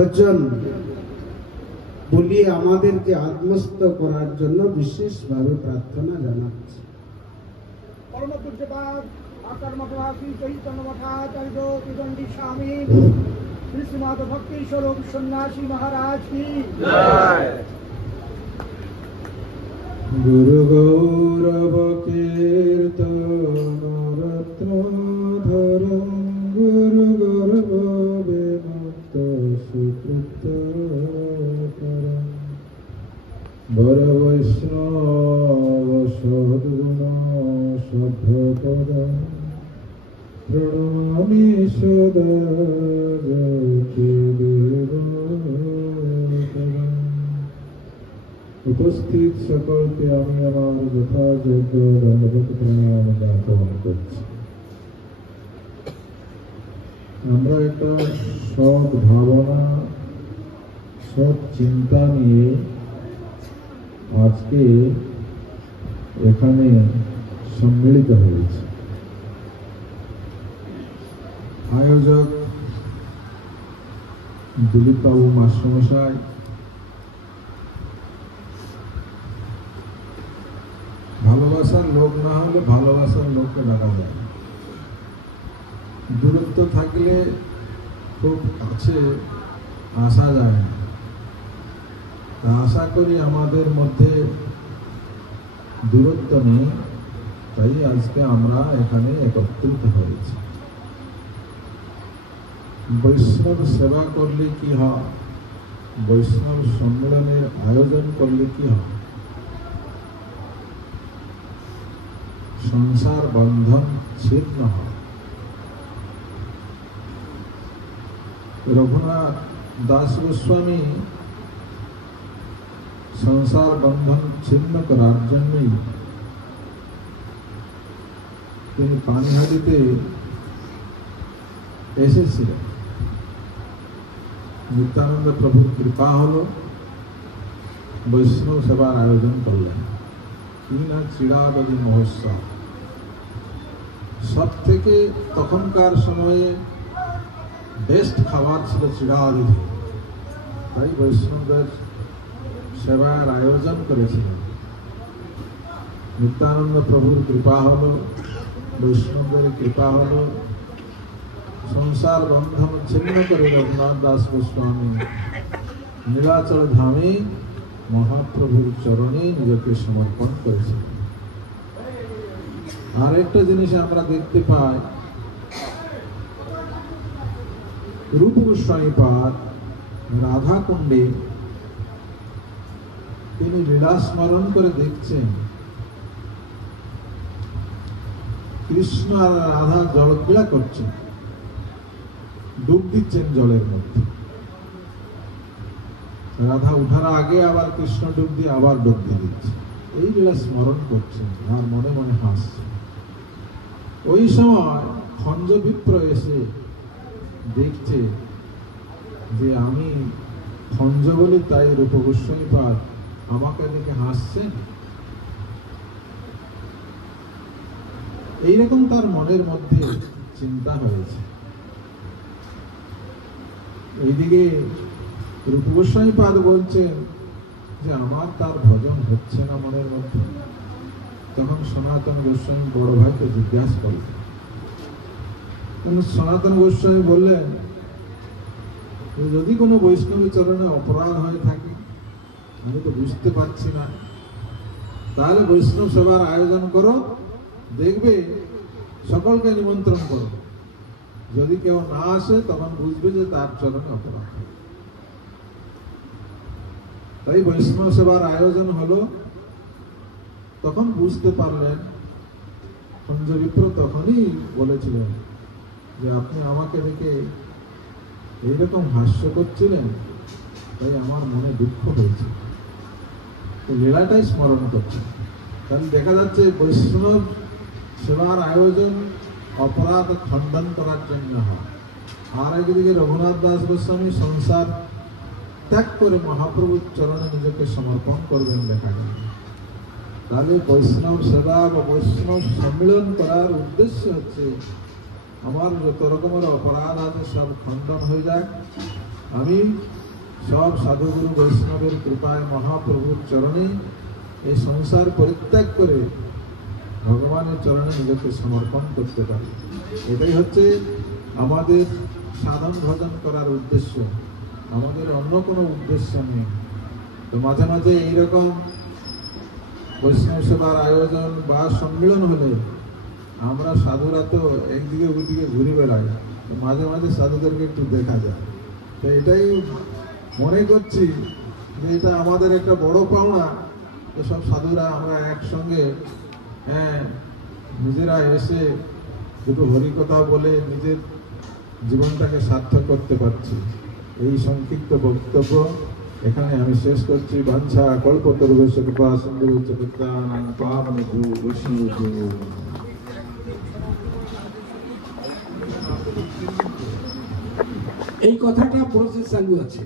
বচন বলিয়ে আমাদেরকে আত্মস্থ করার জন্য বিশেষভাবে প্রার্থনা জানাচ্ছি। পরম পূজ্যপাদ আকারমঠবাসী চৈতন্য মঠাচার্য তিদণ্ডী স্বামী শ্রী শ্রীমাদ ভক্তি স্বরূপ সন্ন্যাসী মহারাজ কি জয়। গুরু গৌরব কীর্তন রত্নধর গুরু গৌরব বিমুক্ত সুকৃত বর বৈষ্ণব সদ্গুণ সভ্যপদ প্রণমামি সদা উপস্থিত সকলকে আমি আমার যথাযোগ্য দণ্ডবত প্রণাম জ্ঞাপন করছি। আমরা একটা সৎ ভাবনা সৎ চিন্তা নিয়ে আজকে এখানে সম্মিলিত হয়েছে। আয়োজক দিলীপ বাবু মাস্টারমশাই, ভালোবাসার লোক না হলে ভালোবাসার লোককে ডাকা যায়। দূরত্ব থাকলে খুব কাছে আসা যায় না। তা আশা করি আমাদের মধ্যে দূরত্ব নেই, তাই আজকে আমরা এখানে একত্রিত হয়েছি। বৈষ্ণব সেবা করলে কি হয়, বৈষ্ণব সম্মেলনের আয়োজন করলে কি হয়, সংসার বন্ধন ছিন্ন হয়। রঘুনাথ দাস গোস্বামী সংসার বন্ধন ছিন্ন করার জন্যই তিনি পানিহাটিতে এসেছিলেন। নিত্যানন্দ প্রভুর কৃপা হলো, বৈষ্ণব সেবার আয়োজন করলেন। কি না চিড়াদধি মহোৎসব। সব থেকে তখনকার সময়ে বেস্ট খাবার ছিল চিড়াদধি, তাই বৈষ্ণবদের সেবার আয়োজন করেছিলেন। নিত্যানন্দ প্রভুর কৃপা হলো, বৈষ্ণবদের কৃপা হলো, সংসার বন্ধন ছিন্ন করে রঘুনাথ দাস গোস্বামী নীলাচল ধামে মহাপ্রভুর চরণে নিজেকে সমর্পণ করেছেন। আর একটা জিনিস আমরা দেখতে পাই, রূপ গোস্বামীপাদ রাধা কুণ্ডে তিনি লীলা স্মরণ করে দেখছেন কৃষ্ণ আর রাধা জল ক্রীড়া করছেন, ডুব দিচ্ছেন জলের মধ্যে। রাধা উঠার আগে আবার কৃষ্ণ ডুব দিয়ে আবার ডুব দিয়ে দিচ্ছে। এই লীলা স্মরণ করছেন আর মনে মনে হাসছেন। ওই সময় খঞ্জ বিপ্র এসে দেখছে যে আমি খঞ্জ বলি, তাই রূপ গোস্বামীপাদ আমাকে দেখে হাসছেন। এইরকম তার মনের মধ্যে চিন্তা হয়েছে। এইদিকে রূপ গোস্বামীপাদ বলছেন যে আমার তার ভজন হচ্ছে না মনের মধ্যে। তখন সনাতন গোস্বামী বড় ভাইকে জিজ্ঞাসা করলেন। সনাতন গোস্বামী বললেন, যদি কোনো বৈষ্ণবী চরণে অপরাধ হয়ে থাকে, আমি তো বুঝতে পারছি না, তাহলে বৈষ্ণব সেবার আয়োজন করো, দেখবে সকলকে নিমন্ত্রণ করো। যদি কেউ না আসে তখন বুঝবে যে তার চরণে অপরাধ। তাই বৈষ্ণব সেবার আয়োজন হলো। তখন বুঝতে পারলেন, খঞ্জ বিপ্র তখনই বলেছিলেন যে আপনি আমাকে দেখে এইরকম হাস্য করছিলেন, তাই আমার মনে দুঃখ হয়েছে। লীলাটাই স্মরণ করছে। তাহলে দেখা যাচ্ছে বৈষ্ণব সেবার আয়োজন অপরাধ খণ্ডন করার জন্য হয়। আর একদিকে রঘুনাথ দাস গোস্বামী সংসার ত্যাগ করে মহাপ্রভুর চরণে নিজেকে সমর্পণ করবেন দেখা গেল। তাহলে বৈষ্ণব সেবা বা বৈষ্ণব সম্মিলন করার উদ্দেশ্য হচ্ছে আমার যত রকমের অপরাধ আছে সব খণ্ডন হয়ে যায়, আমি সব সাধুগুরু বৈষ্ণবের কৃপায় মহাপ্রভুর চরণে এই সংসার পরিত্যাগ করে ভগবানের চরণে নিজেকে সমর্পণ করতে পারি। এটাই হচ্ছে আমাদের সাধন ভজন করার উদ্দেশ্য, আমাদের অন্য কোনো উদ্দেশ্য নেই। তো মাঝে মাঝে এইরকম বৈষ্ণব সেবার আয়োজন বা সম্মেলন হলে আমরা সাধুরা তো একদিকে ওইদিকে ঘুরে বেড়াই, মাঝে মাঝে সাধুদেরকে একটু দেখা যায়। তো এটাই মনে করছি যে এটা আমাদের একটা বড় পাওনা, সব সাধুরা আমরা একসঙ্গে নিজেরা এসে দুটো হরিকথা বলে নিজের জীবনটাকে সার্থক করতে পারছি। এই সংক্ষিপ্ত বক্তব্য এখানে আমি শেষ করছি। বাঞ্ছা কল্পতরুভ্যশ্চ কৃপা সিন্ধুভ্যশ্চ পতিতানাং পাবনেভ্যো বৈষ্ণবেভ্যো। এই কথাটা প্রসেস চালু আছে।